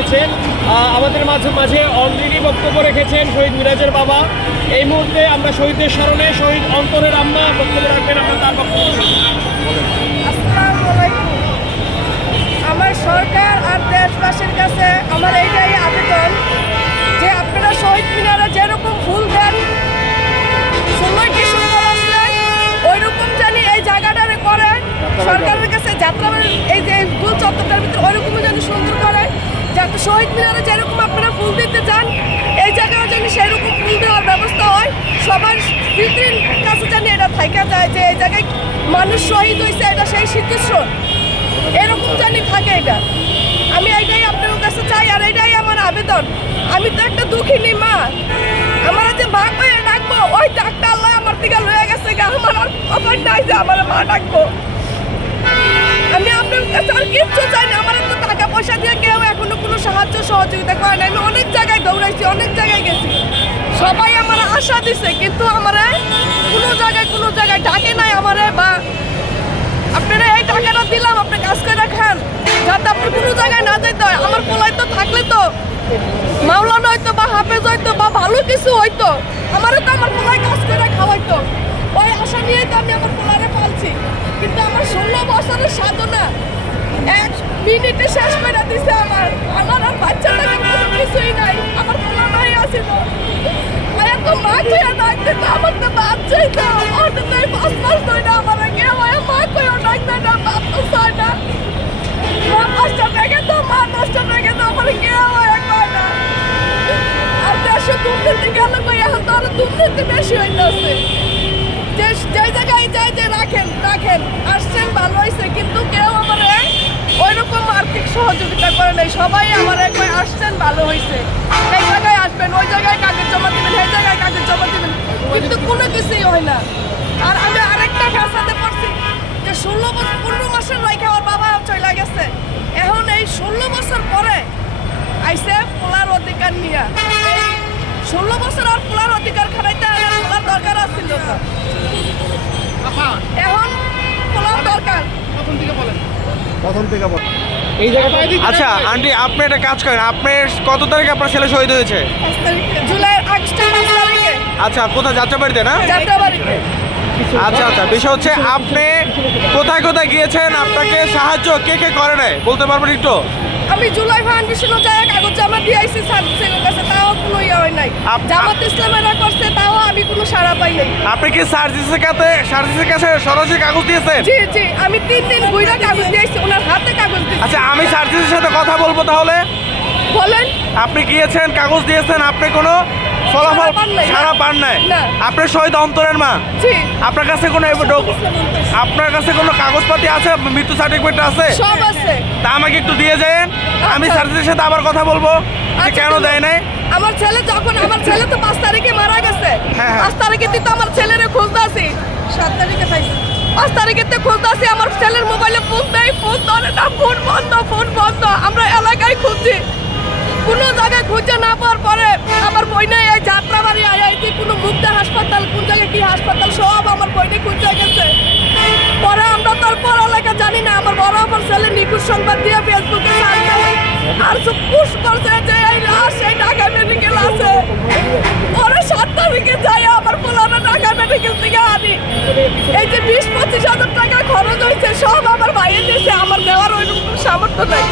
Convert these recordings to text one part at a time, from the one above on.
হয়েছে। আমাদের মাঝে অলরেডি বক্তব্য রেখেছেন শহীদ মিরাজের বাবা। এই মুহূর্তে আমরা শহীদদের স্মরণে শহীদ অন্তরের আম্মা বক্তব্য রাখবেন, আমরা তার বক্তব্য শুনবো। আসসালামু আলাইকুম। আমার সরকার আর দেশবাসীর কাছে আমার এইটাই আবেদন যে আপনারা শহীদ মিনারে যেরকম ফুল দেন 16 ডিসেম্বর আসলে ওই রকম জানি এই জায়গাটারে করে সরকারের কাছে যাত্রাবাড়ি এই যে ফুল চত্বরটার ভিতরে ওই রকমই জানি সুন্দর করে, যাতে শহীদ মিনারে যেরকম আপনারা ফুল দিতে চান এই জায়গায় জানি সেই রকম ফুল দেওয়ার ব্যবস্থা হয়। সবার স্মৃতির কাছে জানি এটা থাকা যায় যে এই জায়গায় মানুষ শহীদ হয়েছে, এটা সেই স্মৃতিস্রোত এরকম জানি থাকে। এটা আমি এইটাই আপনার কাছে চাই আর এটাই আমার আবেদন। আমি তো একটা দুঃখিনী মা, আমার যে মা কয়ে ডাকবো ওই ডাকটা আল্লাহ আমার থেকে লয়ে গেছে, আমার আর অপার নাই যে আমার মা ডাকবো। আমি আপনার কাছে আর কিচ্ছু চাই না। আমার তো টাকা পয়সা দিয়ে কেউ এখনো কোনো সাহায্য সহযোগিতা করে না। আমি অনেক জায়গায় দৌড়াইছি, অনেক জায়গায় গেছি, সবাই আমার আশা দিছে, কিন্তু আমার কোনো জায়গায় ডাকে নাই আমারে। বা আপনারা এই টাকাটা দিলাম, আপনি কাজ করে খান, যাতে আপনি কোনো জায়গায় না যেতে হয়। আমার পোলাই তো থাকলে তো মাওলানা হইতো বা হাফেজ হইতো বা ভালো কিছু হইতো, আমারও তো আমার পোলাই কাজ করে খাওয়াইতো। ওই আশা নিয়েই তো আমি আমার পোলারে পালছি, কিন্তু আমার 16 বছরের সাধনা 1 মিনিটে শেষ করে দিছে। আমার আর বাচ্চাটাকে কোনো কিছুই নাই, আমার পোলা নাই আসিল। এত মা কইয়া ডাকতে তো আমার তো বাচ্চাই তো ওটা তো 5 মাস ধরে না আমার আগে হয় মা কইয়া ডাকতে না, বাপ তো চায় না। মা 5টা টাকা তো মা 10টা টাকা তো আমার কে হয় একবার না। আর দেশে দুর্নীতি গেল কই, এখন তো আরো দুর্নীতি বেশি হইতেছে। যে জায়গায় যায় যে রাখেন আসছেন ভালো হয়েছে, কিন্তু কেউ আমার ওই রকম আর্থিক সহযোগিতা করে নাই। সবাই আমার কই আসছেন ভালো হয়েছে, এই জায়গায় আসবেন, ওই জায়গায় কাগজ জমা দিবেন, এই জায়গায় কাগজ জমা দিবেন, কিন্তু কোনো কিছুই হয় না। আর আমি আরেকটা ফ্যাসাদে পড়ছি যে 15 মাসের রাইখে আমার বাবা চলে গেছে, এখন এই 16 বছর পরে আইসে পোলার অধিকার নিয়ে। 16 বছর আর পোলার অধিকার খারাইতে পোলার দরকার আছিল না, এখন পোলার দরকার। এই জায়গাটা আচ্ছা আন্টি, আপনি একটা কাজ করেন, আপনি কত তারিখে আপনার ছেলে শহীদ হয়েছে? জুলাই 5 তারিখে আচ্ছা, কোথায় যাত্রাবাড়িতে না? যাত্রাবাড়িতে। আচ্ছা আচ্ছা, বিষয় হচ্ছে আপনি কোথায় কোথায় গিয়েছেন, আপনাকে সাহায্য কে কে করে নাই বলতে পারবেন একটু? আমি জুলাই ফাউন্ডেশনও যায় কাগজ জমা দিয়ে আইসি সার্ভিসের কাছে, তাও কোনো ইয়ে হয় নাই। জামাত ইসলামেরা করছে, তাও আমি কোনো সাড়া পাই নাই। আপনি কি সার্ভিসের কাছে সরাসরি কাগজ দিয়েছেন? জি জি, আমি 3 দিন ঘুরে কাগজ দিয়েছি, ওনার হাতে কাগজ দিয়েছি। আচ্ছা, আমি সার্ভিসের সাথে কথা বলবো তাহলে। বলেন। আপনি গিয়েছেন, কাগজ দিয়েছেন, আপনি কোনো ফলাফল সারা পান নাই? না। আপনি শহীদ অন্তরের মা, জি। আপনার কাছে কোনো কাগজপাতি আছে, মৃত্যু সার্টিফিকেট আছে? সব আছে। তা আমাকে একটু দিয়ে যান, আমি সার্ভিসের সাথে আবার কথা বলবো যে কেন দেয় নাই। আমার ছেলে তো 5 তারিখে মারা গেছে। হ্যাঁ, হ্যাঁ। 5 তারিখে তো আমার ছেলেরে খুঁজতে আসি, 7 তারিখে পাইছি। 5 তারিখে খুঁজতে আসি, আমার ছেলের মোবাইলে ফোন দেয়, ফোন ধরে না, ফোন বন্ধ। আমরা এলাকায় খুঁজছি, কোনো জায়গায় খুঁজে না পাওয়ার পরে আমার বইনে এই যাত্রাবাড়ি আইআইটি কোনো মুক্ত হাসপাতাল, কোন জায়গায় কি হাসপাতাল, সব আমার বইনে খুঁজে গেছে। পরে আমরা তার পড়ালেখা জানি না, আমার বড় আমার ছেলে নিখোঁজ সংবাদ দিয়ে ফেসবুকে আর সব পুশ করছে যে এই লাশ এই ঢাকা মেডিকেল আছে। পরে 7 তারিখে যাই আমার পোলারা ঢাকা মেডিকেল থেকে আনি। এই যে 20-25 হাজার টাকা খরচ হয়েছে, সব আমার ভাইয়ে দিয়েছে, আমার দেওয়ার ওই রকম সামর্থ্য নেই,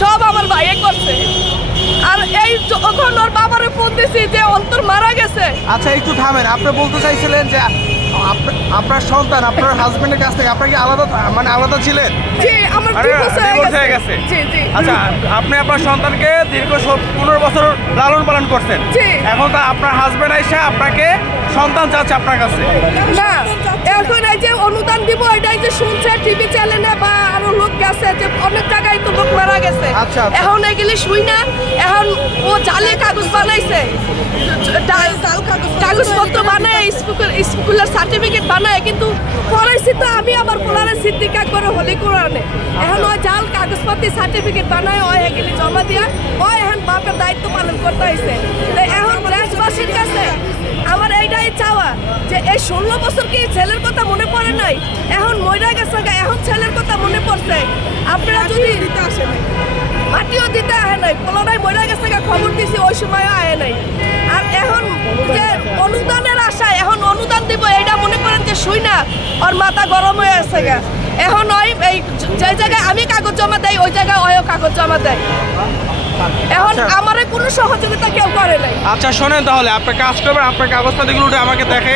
সব আমার ভাইয়ে করছে। আর এই যখন ওর বাবারে ফোন দিছি যে অন্তর মারা গেছে। আচ্ছা, একটু থামেন, আপনি বলতে চাইছিলেন যে আপনার সন্তান আপনার হাজবেন্ডের কাছ থেকে আপনার কি আলাদা ছিলেন? জি, আমার ডিভোর্স হয়ে গেছে। জি জি। আচ্ছা, আপনি আপনার সন্তানকে দীর্ঘ 15 বছর লালন পালন করছেন, জি। এখন তো আপনার হাজবেন্ড এসে আপনাকে সন্তান চাচ্ছে আপনার কাছে? না, এখন এই যে অনুদান দিব এটাই যে শুনছে টিভি চ্যানেলে বা আরো লোক গেছে যে অনেক জায়গায় তো লোক মারা গেছে। আচ্ছা। এখন এগুলি শুই না, এখন ও জালে কাগজ বানাইছে, কাগজপত্র বানায়, স্কুলের সার্টিফিকেট বানায়, কিন্তু পড়াইছি তো আমি আমার পোলারে সিদ্দিকা করে হলি কোরআনে। এখন ওই জাল কাগজপত্র সার্টিফিকেট বানায়, ওই এগুলি জমা দিয়া ওই এখন বাপের দায়িত্ব পালন করতে হয়েছে। এখন দেশবাসীর কাছে আমার এইটাই চাওয়া যে এই 16 বছর কি ছেলের কথা মনে পড়ে নাই? এখন মইরা গেছে, এখন ছেলের কথা মনে পড়ছে। আপনারা যদি মাটিও দিতে আসে নাই, পোলারা সময়ও আয় নাই। আর এখন যে অনুদানের আশায় এখন অনুদান দিব এটা মনে করেন যে শুই না ওর মাথা গরম হয়ে আছে গা। এখন ওই এই যে জায়গায় আমি কাগজ জমা দেয় ওই জায়গায় ওইও কাগজ জমা দেয়। এখন আমারে কোনো সহযোগিতা কেউ করে নাই। আচ্ছা শোনেন, তাহলে আপনার কাজ করবেন, আপনার কাগজপাতিগুলো উঠে আমাকে দেখে